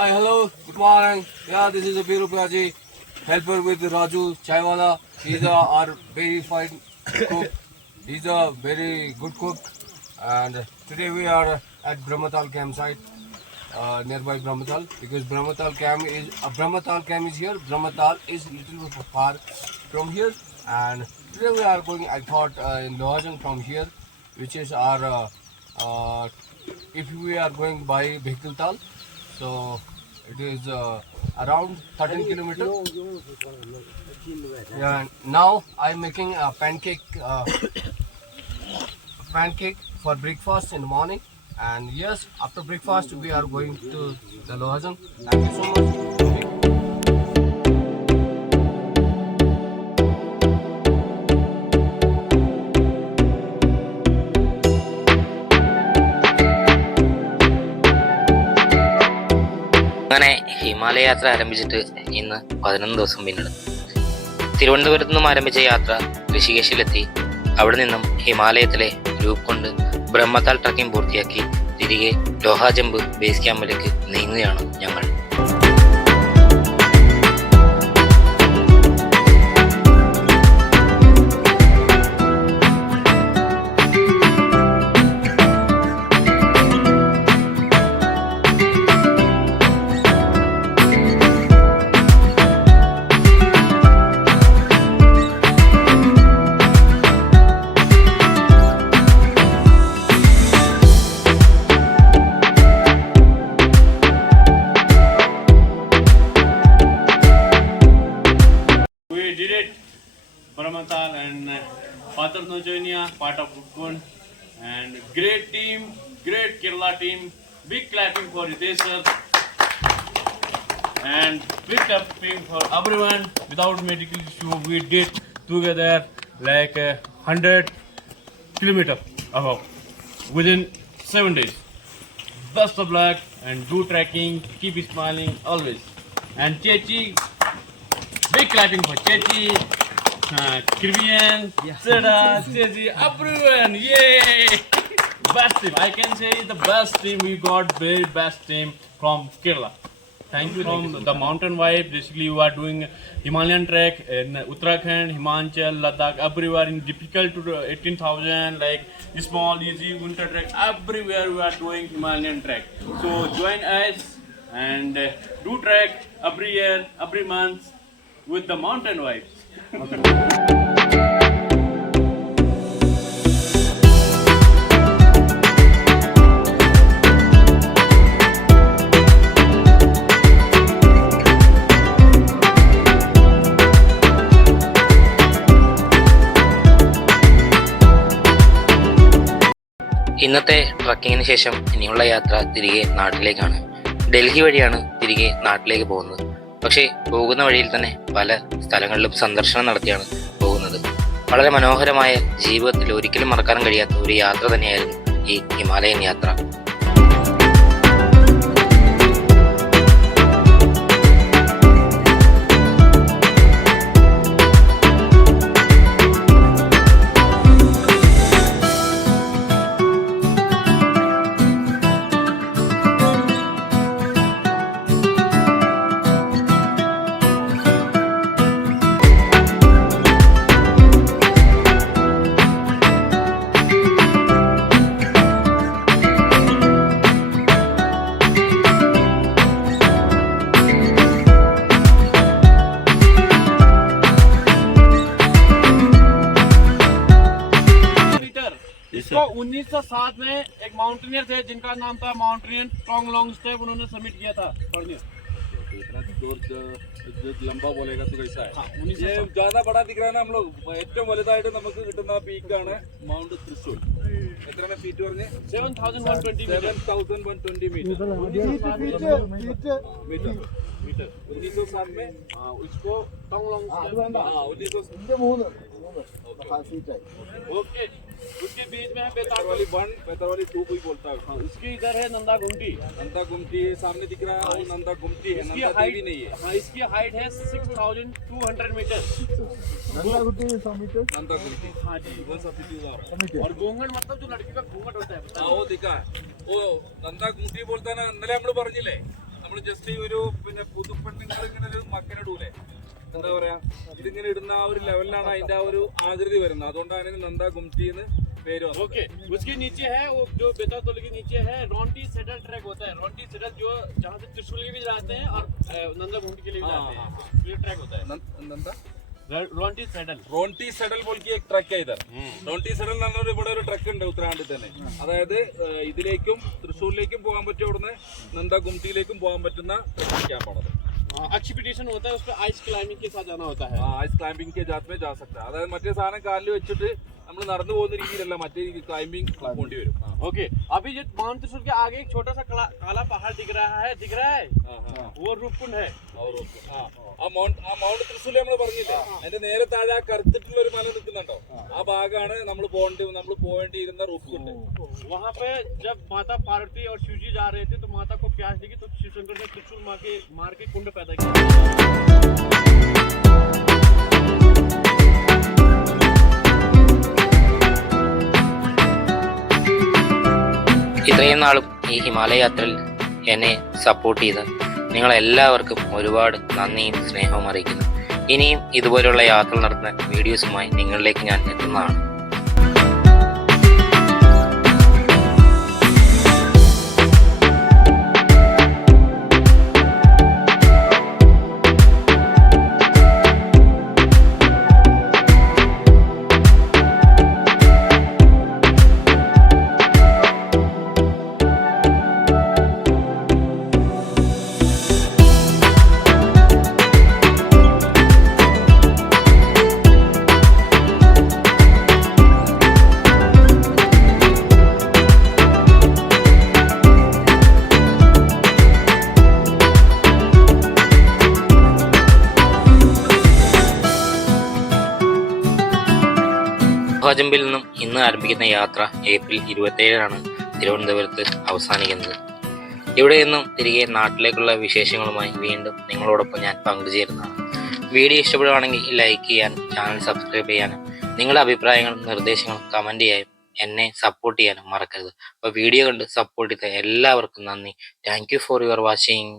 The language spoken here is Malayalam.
Hi, hello, good morning. Yeah, this is Abiru Piaji, helper with Raju Chaiwala. He's a, our very fine cook. He's a very good cook. And today we are at Brahmatal campsite, uh, nearby Brahmatal, because Brahmatal camp is uh, Brahmatal camp is here. Brahmatal is little far from here, and today we are going. I thought uh, in Lohajang from here, which is our uh, uh, if we are going by vehicle so it is uh, around 13 km Yeah, now now I'm making a pancake, uh, pancake for breakfast in the morning. And yes, after breakfast we are going to the Lohajang. Thank you so much. അങ്ങനെ ഹിമാലയ യാത്ര ആരംഭിച്ചിട്ട് ഇന്ന് പതിനൊന്ന് ദിവസം പിന്നിടും തിരുവനന്തപുരത്ത് നിന്നും ആരംഭിച്ച യാത്ര ഋഷികേശിലെത്തി. അവിടെ നിന്നും ഹിമാലയത്തിലെ ഗ്രൂപ്പ് കൊണ്ട് ബ്രഹ്മത്താൽ ട്രക്കിംഗ് പൂർത്തിയാക്കി തിരികെ ലോഹാജമ്പ് ബേസ് ക്യാമ്പിലേക്ക് നീങ്ങുകയാണ് ഞങ്ങൾ. Patar part of Gukun. And great team, great Kerala team. Big clapping for Ritesh sir. And big clapping for everyone. Without medical issue, we did together like uh, 100 kilometer above within seven days. Best of luck and do trekking. Keep smiling always. And Chechi, Big clapping for Chechi, Kirvian, Seda, Chechi, everyone, yay! Best team, I can say the best team, we got very best team from Kerala. Thank you from the mountain vibe. Basically, you are doing Himalayan trek in Uttarakhand, Himachal, Ladakh, everywhere in difficult to 18,000, like small, easy winter trek. Everywhere we are doing Himalayan trek. So join us and do trek every year, every month with the mountain vibes. ഇന്നത്തെ ട്രക്കിങ്ങിന് ശേഷം ഇനിയുള്ള യാത്ര തിരികെ നാട്ടിലേക്കാണ് ഡൽഹി വഴിയാണ് തിരികെ നാട്ടിലേക്ക് പോകുന്നത് പക്ഷേ പോകുന്ന വഴിയിൽ തന്നെ പല സ്ഥലങ്ങളിലും സന്ദർശനം നടത്തിയാണ് പോകുന്നത്. വളരെ മനോഹരമായ ജീവിതത്തിൽ ഒരിക്കലും മറക്കാൻ കഴിയാത്ത ഒരു യാത്ര തന്നെയായിരുന്നു ഈ ഹിമാലയൻ യാത്ര. 1907 में एक माउंटेनियर थे जिनका नाम था माउंटेनियर टोंग लॉन्ग स्टेप उन्होंने सबमिट किया था पढ़ने इतना जोर जो लंबा बोलेगा तो कैसा है हाँ, उन्नीस ये ज्यादा बड़ा दिख रहा है ना हम लोग ഏറ്റവും വലുതായിട്ട് നമുക്ക് കിട്ടുന്ന പീക്കാണ് മൗണ്ട് തൃശ്ശൂർ എത്ര ഫീറ്റ് പറഞ്ഞ് seven thousand one twenty seven thousand one twenty metre metre metre उन्नीस सौ सात में हाँ उसको टोंग लॉन्ग हाँ उन्नीस सौ ओके उसके बीच में है पैतर बेताल वाली वन पैतर वाली टू कोई बोलता है हाँ, उसके इधर है नंदा घुमटी नंदा गुमटी है सामने दिख रहा है वो नंदा गुमटी है इसकी नंदा हाइट देवी नहीं है हाँ इसकी हाइट है six thousand two hundred metre Nanda Gumti हाँ जी वो सब हुआ और घूंघट मतलब जो लड़की का घूंघट होता है ആ ഓ ദിക്കാ ഓ നന്ദാ കുട്ടി പോലത്തെ ഇന്നലെ നമ്മള് പറഞ്ഞില്ലേ നമ്മൾ ജസ്റ്റ് ഒരു പിന്നെ പുതുപ്പെണ്ണുങ്ങൾ ഇങ്ങനെ ഒരു മക്കനിടൂലേ എന്താ പറയാ ഇതിങ്ങനെ ഇടുന്ന ആ ഒരു ലെവലിലാണ് അതിന്റെ ആ ഒരു ആകൃതി വരുന്നത് അതുകൊണ്ടാണ് ഇതിന് നന്ദ ഗുംറ്റി എന്ന് പേര് വന്നത് ओके उसके नीचे है वो जो बेता तोल के नीचे है रॉन्टी सेटल ट्रैक होता है रॉन्टी सेटल जो जहाँ से त्रिशूल के भी जाते हैं और अ, नंदा घूमटी के लिए भी जाते हैं ये ट्रैक होता है നന്ദ- എന്താ रॉन्टी सेटल റോണ്ടി സെഡൽ പോലക്ക് ട്രക്ക് ചെയ്ത റോണ്ടി സെഡൽ എന്ന് പറഞ്ഞ ഇവിടെ ഒരു ട്രക്ക് ഉണ്ട് ഉത്തരാഖണ്ഡിൽ തന്നെ അതായത് ഏഹ്, ഇതിലേക്കും തൃശ്ശൂരിലേക്കും പോകാൻ പറ്റും അവിടുന്ന് നന്ദ ഗുംറ്റിയിലേക്കും പോകാൻ പറ്റുന്ന ട്രക്കിംഗ് ക്യാമ്പാണത് एक्सपीडिशन होता है उस पर आइस क्लाइंबिंग के साथ जाना होता है ഐസ് ക്ലൈംബിംഗ് के जात में जा सकता है അതായത് മറ്റേ സാധനം കാലിൽ വെച്ചിട്ട് നമ്മൾ നടന്നു പോകുന്ന രീതിയിലല്ല മറ്റേ ക്ലൈംബിംഗ് പോണ്ടി വരും ആ. ओके अभी जो माउंट त्रिशूल के आगे एक छोटा सा काला, काला पहाड़ दिख रहा है दिख रहा है ആ, ആ. वो रूपकुंड है ആ, ഉറപ്പ്. ആ, ആ മൗണ്ട് ആ മൗണ്ട് തൃശ്ശൂർ നമ്മൾ പറഞ്ഞില്ലേ അതിന്റെ നേരെ താഴെ ആ കറുത്തിട്ടുള്ള ഒരു മല നിൽക്കുന്നുണ്ടോ ആ ഭാഗമാണ് നമ്മൾ പോകേണ്ടി നമ്മൾ പോകേണ്ടിയിരുന്ന റൂഫ് കൊണ്ട് वहाँ पे जब माता पार्वती और शिव जी जा रहे थे तो माता को प्यास लगी तो शिव शंकर ने त्रिशूल मार के मार के कुंड पैदा किया ഇത്രയും നാളും ഈ ഹിമാലയ യാത്രയിൽ എന്നെ സപ്പോർട്ട് ചെയ്ത് നിങ്ങളെല്ലാവർക്കും ഒരുപാട് നന്ദിയും സ്നേഹവും അറിയിക്കുന്നു. ഇനിയും ഇതുപോലുള്ള യാത്ര നടത്തുന്ന വീഡിയോസുമായി നിങ്ങളിലേക്ക് ഞാൻ എത്തുന്നതാണ്. ഗുഹാജമ്പിൽ നിന്നും ഇന്ന് ആരംഭിക്കുന്ന യാത്ര ഏപ്രിൽ ഇരുപത്തേഴിനാണ് തിരുവനന്തപുരത്ത് അവസാനിക്കുന്നത്. ഇവിടെ നിന്നും തിരികെ നാട്ടിലേക്കുള്ള വിശേഷങ്ങളുമായി വീണ്ടും നിങ്ങളോടൊപ്പം ഞാൻ പങ്കുചേരുന്നതാണ്. വീഡിയോ ഇഷ്ടപ്പെടുകയാണെങ്കിൽ ലൈക്ക് ചെയ്യാനും ചാനൽ സബ്സ്ക്രൈബ് ചെയ്യാനും നിങ്ങളുടെ അഭിപ്രായങ്ങളും നിർദ്ദേശങ്ങളും കമന്റ് ചെയ്യാനും എന്നെ സപ്പോർട്ട് ചെയ്യാനും മറക്കരുത്. അപ്പോൾ വീഡിയോ കണ്ട് സപ്പോർട്ട് ചെയ്ത എല്ലാവർക്കും നന്ദി. Thank for your watching